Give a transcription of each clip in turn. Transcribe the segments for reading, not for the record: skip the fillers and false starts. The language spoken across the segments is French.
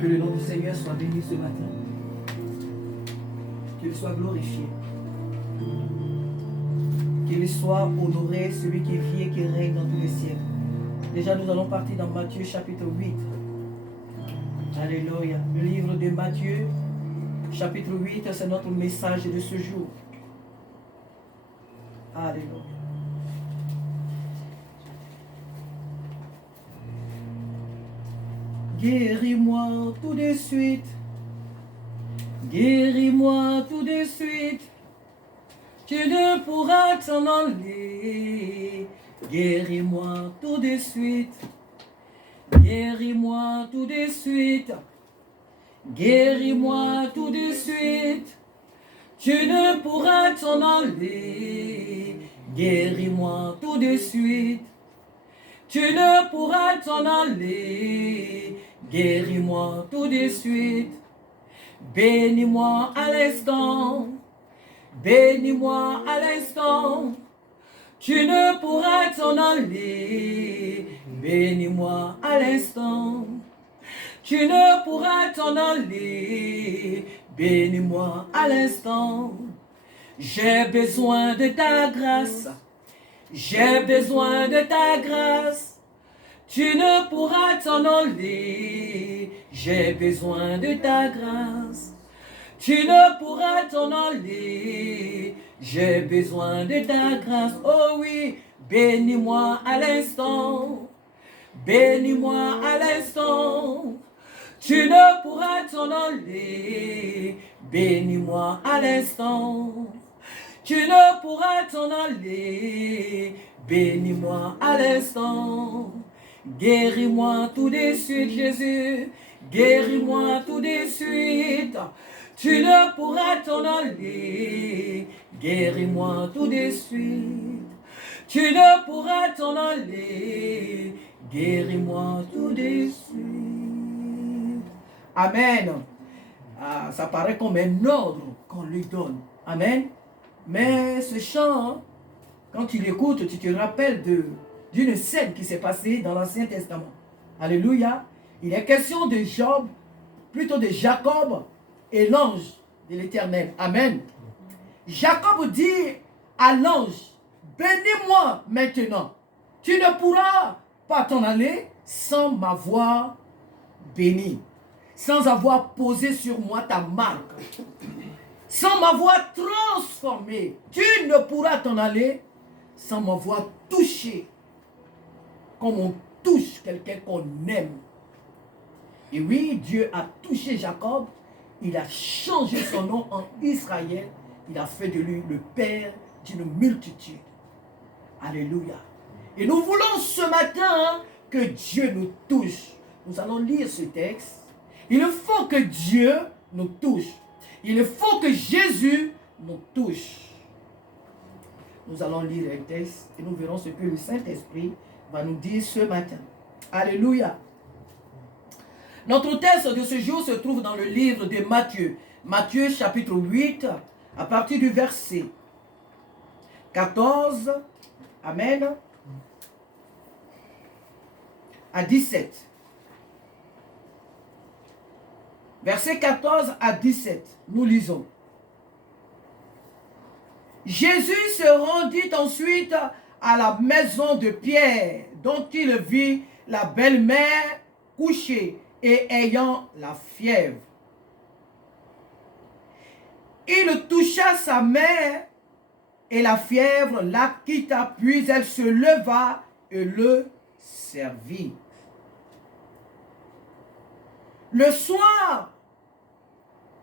Que le nom du Seigneur soit béni ce matin. Qu'il soit glorifié. Qu'il soit honoré, celui qui vit et qui règne dans tous les siècles. Déjà, nous allons partir dans Matthieu chapitre 8. Alléluia. Le livre de Matthieu chapitre 8, c'est notre message de ce jour. Alléluia. Guéris-moi tout de suite. Guéris-moi tout de suite. Tu ne pourras t'en aller. Guéris-moi tout de suite. Guéris-moi tout de suite. Guéris-moi tout de suite. Tu ne pourras t'en aller. Guéris-moi tout de suite. Tu ne pourras t'en aller. Guéris-moi tout de suite. Bénis-moi à l'instant. Bénis-moi à l'instant. Tu ne pourras t'en aller. Bénis-moi à l'instant. Tu ne pourras t'en aller. Bénis-moi à l'instant. J'ai besoin de ta grâce. J'ai besoin de ta grâce. Tu ne pourras t'en aller. J'ai besoin de ta grâce. Tu ne pourras t'en aller. J'ai besoin de ta grâce. Oh oui, bénis-moi à l'instant. Bénis-moi à l'instant. Tu ne pourras t'en aller. Bénis-moi à l'instant. Tu ne pourras t'en aller. Bénis-moi à l'instant. Guéris-moi tout de suite, Jésus. Guéris-moi tout de suite. Tu ne pourras t'en aller. Guéris-moi tout de suite. Tu ne pourras t'en aller. Guéris-moi tout de suite. Amen. Ah, ça paraît comme un ordre qu'on lui donne. Amen. Mais ce chant, quand tu l'écoutes, tu te rappelles d'une scène qui s'est passée dans l'Ancien Testament. Alléluia. Il est question de Job, plutôt de Jacob et l'ange de l'Éternel. Amen. Jacob dit à l'ange, bénis-moi maintenant. Tu ne pourras pas t'en aller sans m'avoir béni, sans avoir posé sur moi ta marque, sans m'avoir transformé. Tu ne pourras t'en aller sans m'avoir touché, comme on touche quelqu'un qu'on aime. Et oui, Dieu a touché Jacob, il a changé son nom en Israël, il a fait de lui le père d'une multitude. Alléluia. Et nous voulons ce matin que Dieu nous touche. Nous allons lire ce texte. Il faut que Dieu nous touche. Il faut que Jésus nous touche. Nous allons lire un texte et nous verrons ce que le Saint-Esprit va nous dire ce matin. Alléluia. Notre texte de ce jour se trouve dans le livre de Matthieu. Matthieu chapitre 8, à partir du verset 14, amen, à 17. Verset 14 à 17, nous lisons. Jésus se rendit ensuite à la maison de Pierre, dont il vit la belle-mère couchée et ayant la fièvre. Il toucha sa mère et la fièvre la quitta, puis elle se leva et le servit. Le soir,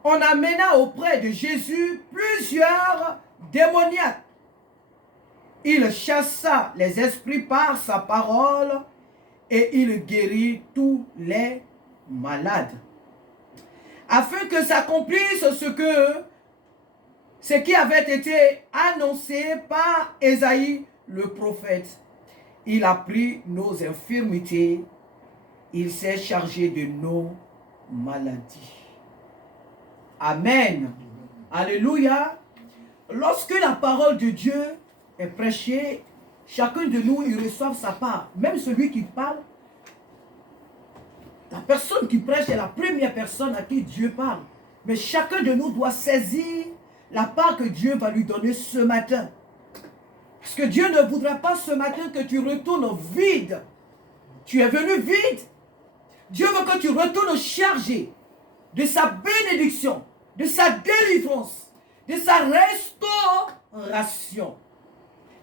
on amena auprès de Jésus plusieurs démoniaques. Il chassa les esprits par sa parole et il guérit tous les malades. Afin que s'accomplisse ce qui avait été annoncé par Ésaïe le prophète. Il a pris nos infirmités, il s'est chargé de nos maladies. Amen. Alléluia. Lorsque la parole de Dieu est prêchée, chacun de nous, il reçoit sa part. Même celui qui parle, La personne qui prêche est la première personne à qui Dieu parle. Mais chacun de nous doit saisir la part que Dieu va lui donner ce matin. Parce que Dieu ne voudra pas ce matin que tu retournes vide. Tu es venu vide. Dieu veut que tu retournes chargé de sa bénédiction, de sa délivrance, de sa restauration.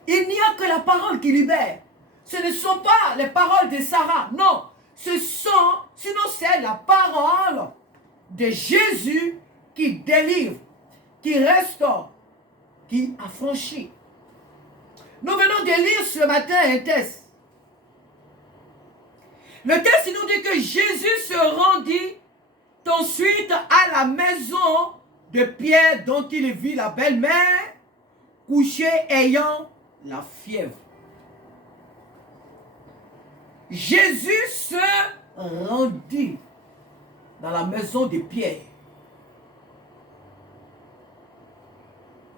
Il n'y a que la parole qui libère. Ce ne sont pas les paroles de Sarah, non. Sinon c'est la parole de Jésus qui délivre, qui restaure, qui affranchit. Nous venons de lire ce matin un texte. Le texte nous dit que Jésus se rendit ensuite à la maison de Pierre dont il vit la belle-mère couchée ayant la fièvre. Jésus se rendit dans la maison de Pierre.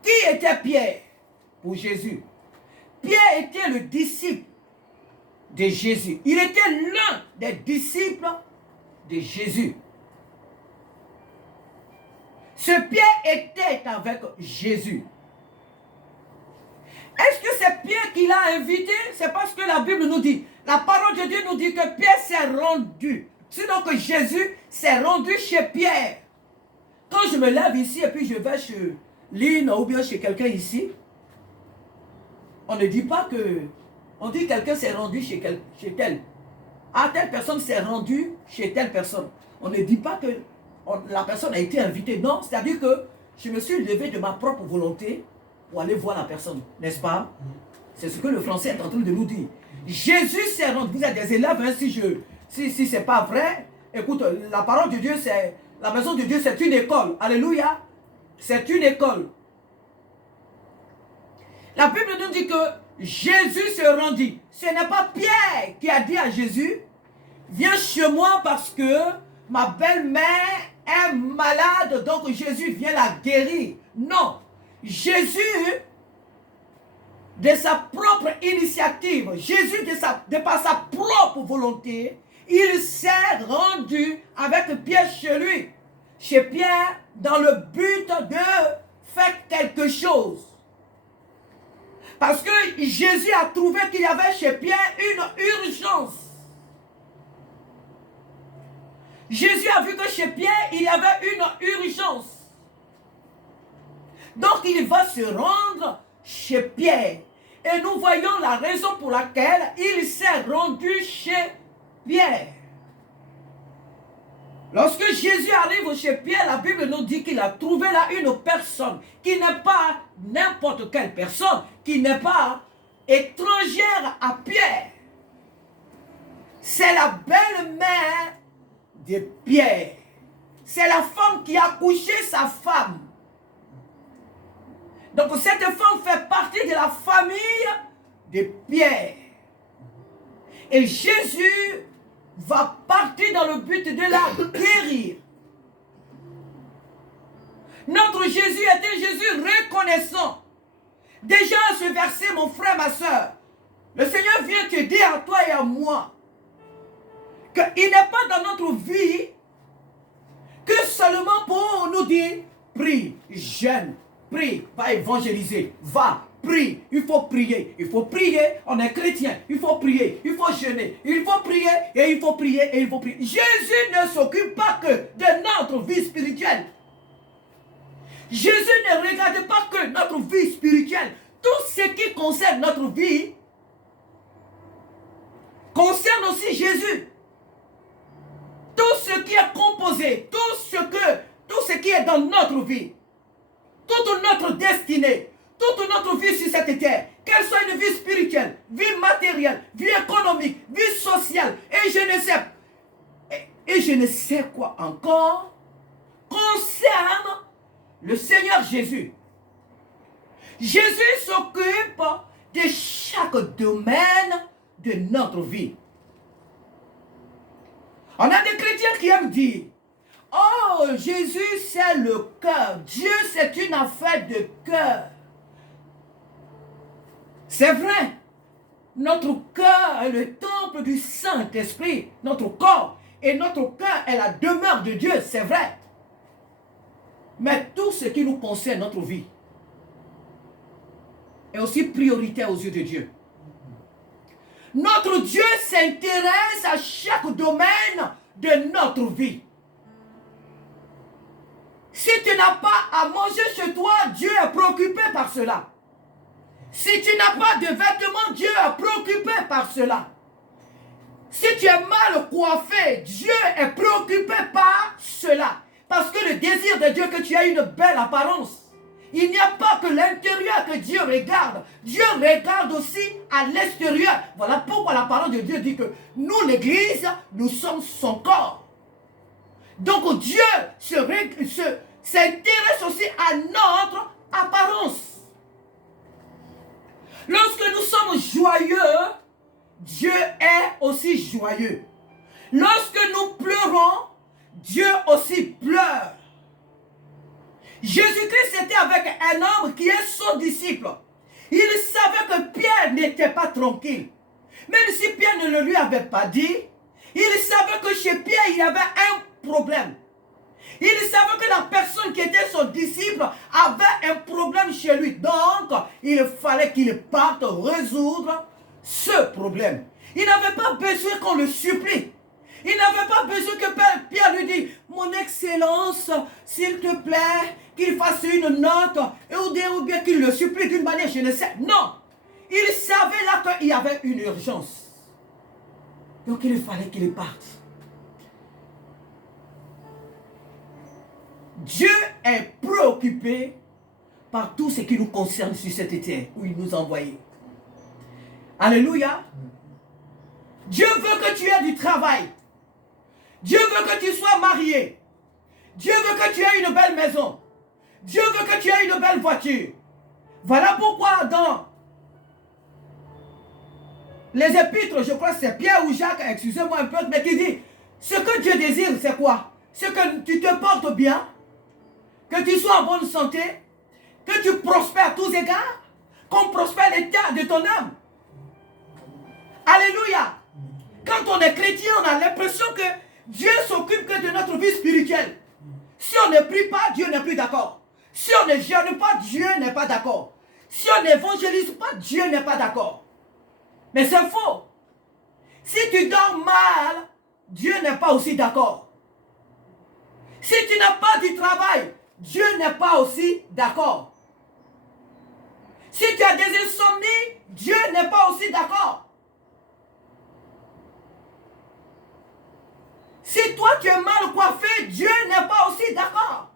Qui était Pierre pour Jésus? Pierre était le disciple de Jésus. Il était l'un des disciples de Jésus. Ce Pierre était avec Jésus. Est-ce que c'est Pierre qui l'a invité? C'est parce que la Bible nous dit, la parole de Dieu nous dit que Pierre s'est rendu. Sinon que Jésus s'est rendu chez Pierre. Quand je me lève ici et puis je vais chez Lynn ou bien chez quelqu'un ici, on ne dit pas que... On dit que quelqu'un s'est rendu chez tel. Ah, telle personne s'est rendue chez telle personne. On ne dit pas que la personne a été invitée. Non, c'est-à-dire que je me suis levé de ma propre volonté pour aller voir la personne. N'est-ce pas? C'est ce que le français est en train de nous dire. Jésus s'est rendu. Vous êtes des élèves, hein, si ce n'est pas vrai. Écoute, la parole de Dieu, c'est... La maison de Dieu, c'est une école. Alléluia. C'est une école. La Bible nous dit que Jésus se rendit. Ce n'est pas Pierre qui a dit à Jésus, viens chez moi parce que ma belle-mère est malade, donc Jésus vient la guérir. Non. Jésus, de sa propre initiative, Jésus de par sa propre volonté, il s'est rendu avec Pierre chez lui. Chez Pierre, dans le but de faire quelque chose. Parce que Jésus a trouvé qu'il y avait chez Pierre une urgence. Jésus a vu que chez Pierre, il y avait une urgence. Donc il va se rendre chez Pierre. Et nous voyons la raison pour laquelle il s'est rendu chez Pierre. Lorsque Jésus arrive chez Pierre, la Bible nous dit qu'il a trouvé là une personne qui n'est pas n'importe quelle personne, qui n'est pas étrangère à Pierre. C'est la belle-mère de Pierre. C'est la femme qui a couché sa femme. Donc cette femme fait partie de la famille de Pierre. Et Jésus va partir dans le but de la guérir. Notre Jésus était Jésus reconnaissant. Déjà à ce verset, mon frère, ma soeur, le Seigneur vient te dire à toi et à moi qu'il n'est pas dans notre vie que seulement pour nous dire prie, jeûne, prie, va évangéliser, va, prie, il faut prier, on est chrétien, il faut prier, il faut jeûner, il faut prier et il faut prier et il faut prier. Jésus ne s'occupe pas que de notre vie spirituelle. Jésus ne regarde pas que notre vie spirituelle. Tout ce qui concerne notre vie concerne aussi Jésus. Tout ce qui est composé, tout ce qui est dans notre vie, toute notre destinée, toute notre vie sur cette terre, qu'elle soit une vie spirituelle, vie matérielle, vie économique, vie sociale, et je ne sais quoi encore, concerne le Seigneur Jésus. Jésus s'occupe de chaque domaine de notre vie. On a des chrétiens qui aiment dire, oh, Jésus c'est le cœur, Dieu c'est une affaire de cœur. C'est vrai, notre cœur est le temple du Saint-Esprit, notre corps et notre cœur est la demeure de Dieu, c'est vrai. Mais tout ce qui nous concerne, notre vie, est aussi prioritaire aux yeux de Dieu. Notre Dieu s'intéresse à chaque domaine de notre vie. Si tu n'as pas à manger chez toi, Dieu est préoccupé par cela. Si tu n'as pas de vêtements, Dieu est préoccupé par cela. Si tu es mal coiffé, Dieu est préoccupé par cela. Parce que le désir de Dieu, que tu aies une belle apparence. Il n'y a pas que l'intérieur que Dieu regarde. Dieu regarde aussi à l'extérieur. Voilà pourquoi la parole de Dieu dit que nous, l'Église, nous sommes son corps. Donc Dieu s'intéresse aussi à notre apparence. Lorsque nous sommes joyeux, Dieu est aussi joyeux. Lorsque nous pleurons, Dieu aussi pleure. Jésus-Christ était avec un homme qui est son disciple. Il savait que Pierre n'était pas tranquille. Même si Pierre ne le lui avait pas dit, il savait que chez Pierre, il y avait un problème. Il savait que la personne qui était son disciple avait un problème chez lui. Donc, il fallait qu'il parte résoudre ce problème. Il n'avait pas besoin qu'on le supplie. Il n'avait pas besoin que Pierre lui dise, mon excellence, s'il te plaît, qu'il fasse une note, ou bien qu'il le supplie d'une manière, je ne sais. Non, il savait là qu'il y avait une urgence. Donc il fallait qu'il parte. Dieu est préoccupé par tout ce qui nous concerne sur cette terre où il nous a envoyés. Alléluia. Dieu veut que tu aies du travail. Dieu veut que tu sois marié. Dieu veut que tu aies une belle maison. Dieu veut que tu aies une belle voiture. Voilà pourquoi dans les épîtres, je crois que c'est Pierre ou Jacques, excusez-moi un peu, mais qui dit, ce que Dieu désire, c'est quoi? C'est que tu te portes bien, que tu sois en bonne santé, que tu prospères à tous égards, qu'on prospère l'état de ton âme. Alléluia. Quand on est chrétien, on a l'impression que Dieu s'occupe que de notre vie spirituelle. Si on ne prie pas, Dieu n'est plus d'accord. Si on ne jeûne pas, Dieu n'est pas d'accord. Si on n'évangélise pas, Dieu n'est pas d'accord. Mais c'est faux. Si tu dors mal, Dieu n'est pas aussi d'accord. Si tu n'as pas du travail, Dieu n'est pas aussi d'accord. Si tu as des insomnies, Dieu n'est pas aussi d'accord. Si toi tu es mal coiffé, Dieu n'est pas aussi d'accord.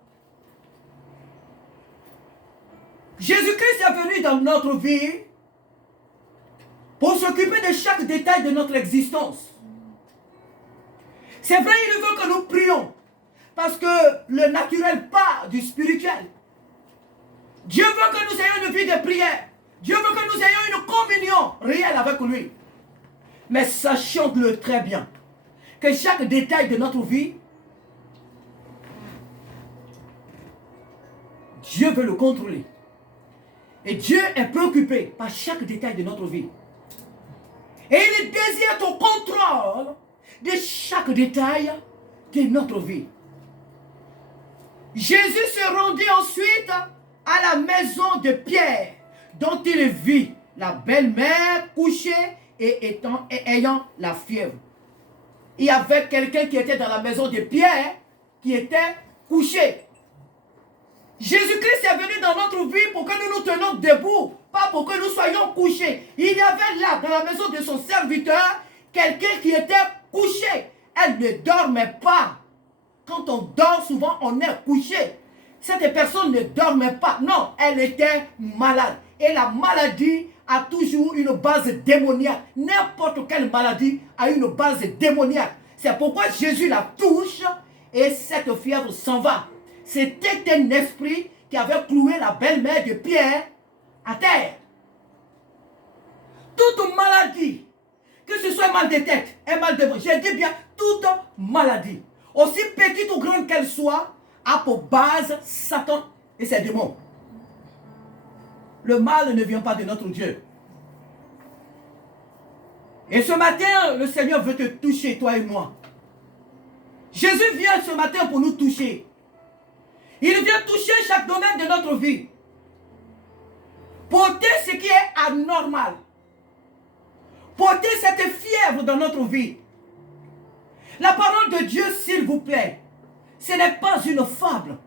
Jésus-Christ est venu dans notre vie pour s'occuper de chaque détail de notre existence. C'est vrai, il veut que nous prions, parce que le naturel part du spirituel. Dieu veut que nous ayons une vie de prière. Dieu veut que nous ayons une communion réelle avec lui. Mais sachons-le très bien, que chaque détail de notre vie, Dieu veut le contrôler. Et Dieu est préoccupé par chaque détail de notre vie. Et il désire ton contrôle de chaque détail de notre vie. Jésus se rendit ensuite à la maison de Pierre, dont il vit la belle-mère couchée et ayant la fièvre. Il y avait quelqu'un qui était dans la maison de Pierre qui était couché. Jésus-Christ est venu dans notre vie pour que nous nous tenions debout, pas pour que nous soyons couchés. Il y avait là, dans la maison de son serviteur, quelqu'un qui était couché. Elle ne dormait pas. Quand on dort, souvent, on est couché. Cette personne ne dormait pas. Non, elle était malade. Et la maladie a toujours une base démoniaque. N'importe quelle maladie a une base démoniaque. C'est pourquoi Jésus la touche et cette fièvre s'en va. C'était un esprit qui avait cloué la belle-mère de Pierre à terre. Toute maladie, que ce soit mal de tête, un mal de ventre, je dis bien toute maladie, aussi petite ou grande qu'elle soit, a pour base Satan et ses démons. Le mal ne vient pas de notre Dieu. Et ce matin, le Seigneur veut te toucher, toi et moi. Jésus vient ce matin pour nous toucher. Il vient toucher chaque domaine de notre vie. Porter ce qui est anormal. Porter cette fièvre dans notre vie. La parole de Dieu, s'il vous plaît, ce n'est pas une fable.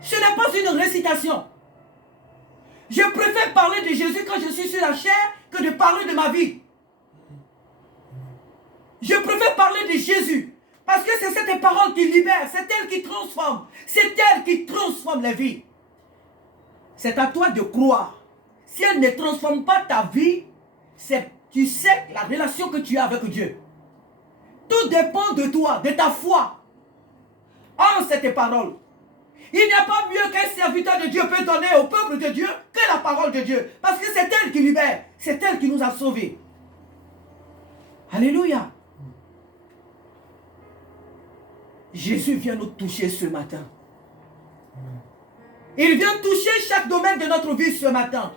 Ce n'est pas une récitation. Je préfère parler de Jésus quand je suis sur la chair que de parler de ma vie. Je préfère parler de Jésus parce que c'est cette parole qui libère, c'est elle qui transforme, c'est elle qui transforme la vie. C'est à toi de croire. Si elle ne transforme pas ta vie, tu sais la relation que tu as avec Dieu. Tout dépend de toi, de ta foi en cette parole. Il n'y a pas mieux qu'un serviteur de Dieu peut donner au peuple de Dieu que la parole de Dieu. Parce que c'est elle qui libère. C'est elle qui nous a sauvés. Alléluia. Jésus vient nous toucher ce matin. Il vient toucher chaque domaine de notre vie ce matin.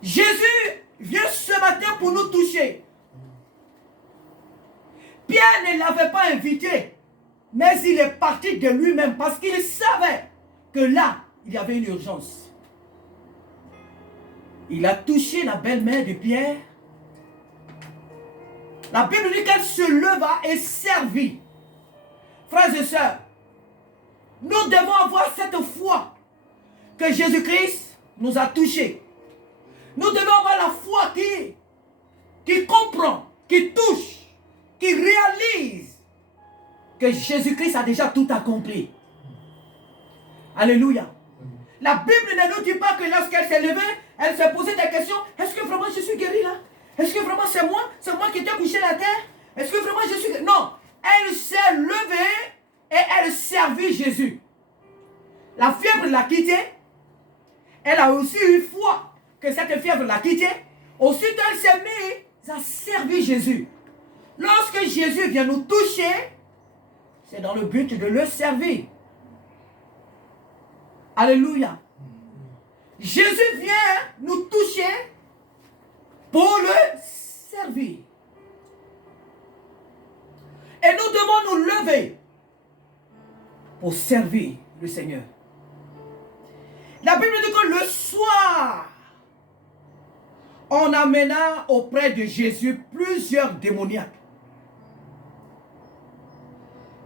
Jésus vient ce matin pour nous toucher. Pierre ne l'avait pas invité. Mais il est parti de lui-même parce qu'il savait que là, il y avait une urgence. Il a touché la belle-mère de Pierre. La Bible dit qu'elle se leva et servit. Frères et sœurs, nous devons avoir cette foi que Jésus-Christ nous a touchés. Nous devons avoir la foi qui comprend, qui touche, qui réalise que Jésus-Christ a déjà tout accompli. Alléluia. La Bible ne nous dit pas que lorsqu'elle s'est levée, elle s'est posé des questions. Est-ce que vraiment je suis guéri là? Est-ce que vraiment c'est moi? C'est moi qui étais couché à la terre? Est-ce que vraiment je suis guéri? Non. Elle s'est levée et elle servit Jésus. La fièvre l'a quitté. Elle a aussi eu foi que cette fièvre l'a quitté. Aussitôt elle s'est mise à servir Jésus. Lorsque Jésus vient nous toucher, c'est dans le but de le servir. Alléluia. Jésus vient nous toucher pour le servir. Et nous devons nous lever pour servir le Seigneur. La Bible dit que le soir, on amena auprès de Jésus plusieurs démoniaques.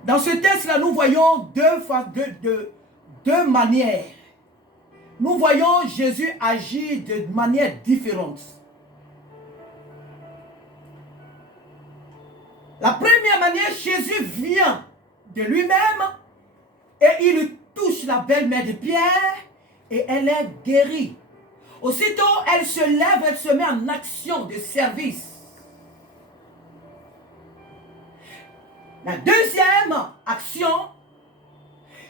Dans ce texte-là, nous voyons deux manières. Nous voyons Jésus agir de manière différente. La première manière, Jésus vient de lui-même et il touche la belle-mère de Pierre et elle est guérie. Aussitôt, elle se lève, elle se met en action de service. La deuxième action,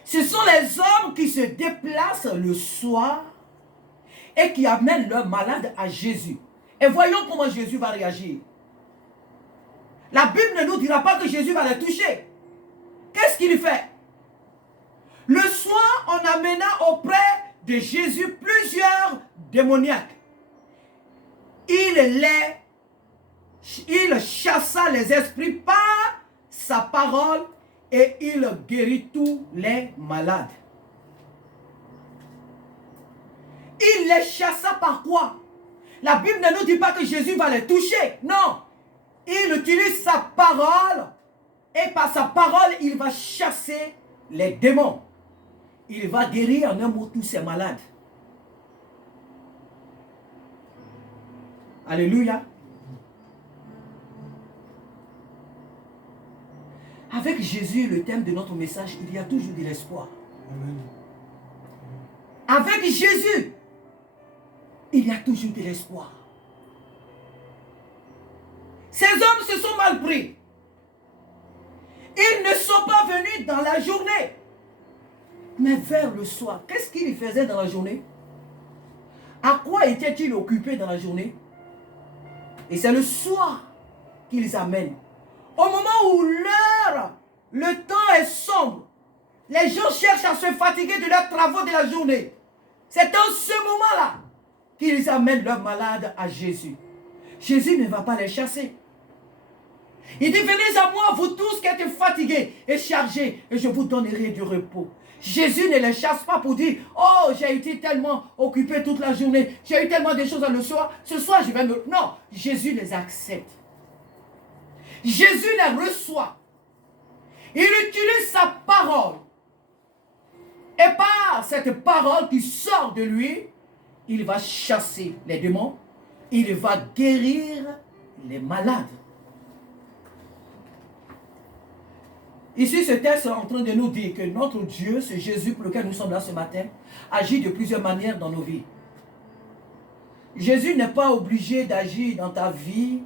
ce sont les hommes qui se déplacent le soir et qui amènent leurs malades à Jésus. Et voyons comment Jésus va réagir. La Bible ne nous dira pas que Jésus va les toucher. Qu'est-ce qu'il fait? Le soir, on amena auprès de Jésus plusieurs démoniaques. Il chassa les esprits par sa parole et il guérit tous les malades. Il les chassa par quoi? La Bible ne nous dit pas que Jésus va les toucher. Non. Il utilise sa parole et par sa parole, il va chasser les démons. Il va guérir en un mot tous ces malades. Alléluia. Avec Jésus, le thème de notre message, il y a toujours de l'espoir. Avec Jésus, il y a toujours de l'espoir. Ces hommes se sont mal pris. Ils ne sont pas venus dans la journée, mais vers le soir. Qu'est-ce qu'ils faisaient dans la journée? À quoi étaient-ils occupés dans la journée? Et c'est le soir qu'ils amènent. Au moment où le temps est sombre, les gens cherchent à se fatiguer de leurs travaux de la journée. C'est en ce moment-là qu'ils amènent leurs malades à Jésus. Jésus ne va pas les chasser. Il dit, venez à moi, vous tous qui êtes fatigués et chargés, et je vous donnerai du repos. Jésus ne les chasse pas pour dire, oh, j'ai été tellement occupé toute la journée, j'ai eu tellement de choses à le soir, ce soir je vais me... Non, Jésus les accepte. Jésus les reçoit. Il utilise sa parole. Et par cette parole qui sort de lui, il va chasser les démons, il va guérir les malades. Ici, ce texte est en train de nous dire que notre Dieu, ce Jésus pour lequel nous sommes là ce matin, agit de plusieurs manières dans nos vies. Jésus n'est pas obligé d'agir dans ta vie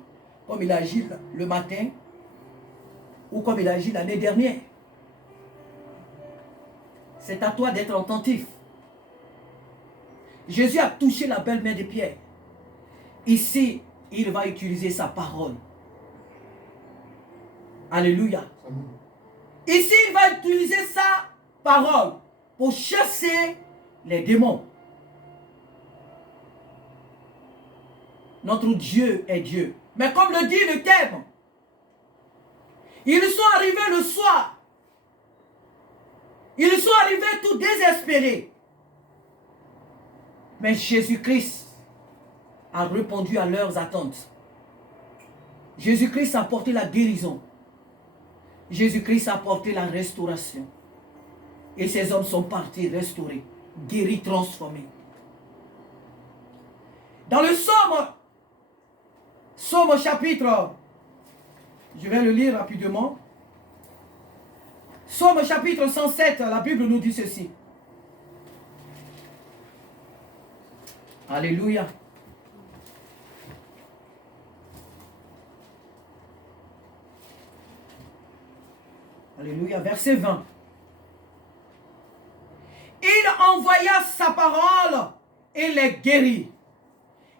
comme il agit le matin ou comme il agit l'année dernière. C'est à toi d'être attentif. Jésus a touché la belle main de Pierre. Ici, il va utiliser sa parole. Alléluia. Ici, il va utiliser sa parole pour chasser les démons. Notre Dieu est Dieu. Mais comme le dit le thème, ils sont arrivés le soir. Ils sont arrivés tout désespérés. Mais Jésus-Christ a répondu à leurs attentes. Jésus-Christ a apporté la guérison. Jésus-Christ a apporté la restauration. Et ces hommes sont partis restaurés, guéris, transformés. Dans le Psaume chapitre, je vais le lire rapidement. Psaume chapitre 107, la Bible nous dit ceci. Alléluia. Alléluia, verset 20. Il envoya sa parole et les guérit.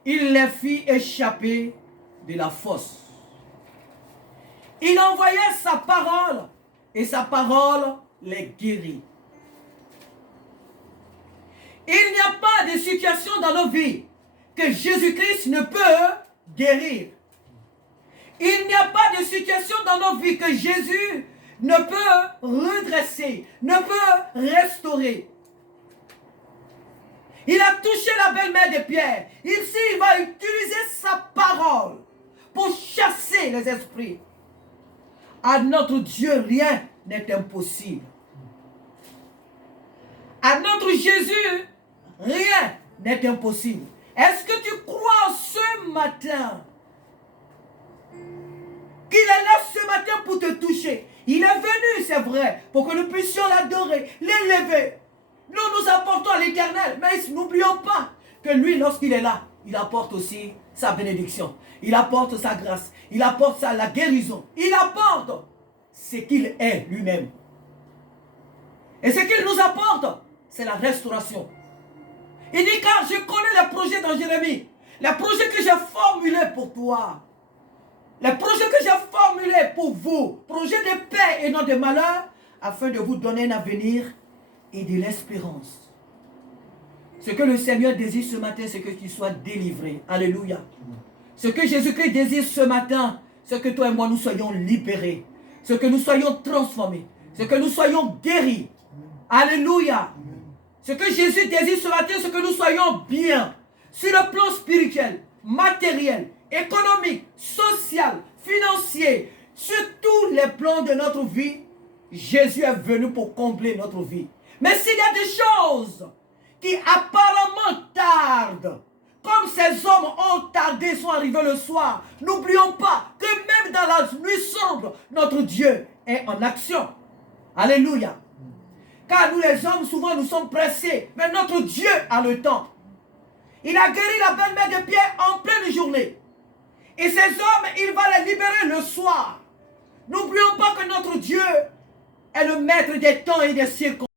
Il les fit échapper de la fosse. Il envoya sa parole et sa parole les guérit. Il n'y a pas de situation dans nos vies que Jésus-Christ ne peut guérir. Il n'y a pas de situation dans nos vies que Jésus ne peut redresser, ne peut restaurer. Il a touché la belle-mère de Pierre. Ici, il va utiliser sa parole pour chasser les esprits. À notre Dieu, rien n'est impossible. À notre Jésus, rien n'est impossible. Est-ce que tu crois ce matin qu'il est là ce matin pour te toucher? Il est venu, c'est vrai, pour que nous puissions l'adorer, l'élever. Nous apportons à l'Éternel, mais n'oublions pas que lui, lorsqu'il est là, il apporte aussi sa bénédiction. Il apporte sa grâce. Il apporte la guérison. Il apporte ce qu'il est lui-même. Et ce qu'il nous apporte, c'est la restauration. Il dit, car je connais les projets dans Jérémie, les projets que j'ai formulés pour toi, les projets que j'ai formulés pour vous, projets de paix et non de malheur, afin de vous donner un avenir et de l'espérance. Ce que le Seigneur désire ce matin, c'est que tu sois délivré. Alléluia. Ce que Jésus-Christ désire ce matin, c'est que toi et moi nous soyons libérés. Ce que nous soyons transformés. Ce que nous soyons guéris. Alléluia. Ce que Jésus désire ce matin, c'est que nous soyons bien. Sur le plan spirituel, matériel, économique, social, financier. Sur tous les plans de notre vie, Jésus est venu pour combler notre vie. Mais s'il y a des choses qui apparemment tardent, comme ces hommes ont tardé, sont arrivés le soir, n'oublions pas que même dans la nuit sombre, notre Dieu est en action. Alléluia. Car nous les hommes, souvent nous sommes pressés, mais notre Dieu a le temps. Il a guéri la belle-mère de Pierre en pleine journée. Et ces hommes, il va les libérer le soir. N'oublions pas que notre Dieu est le maître des temps et des circonstances.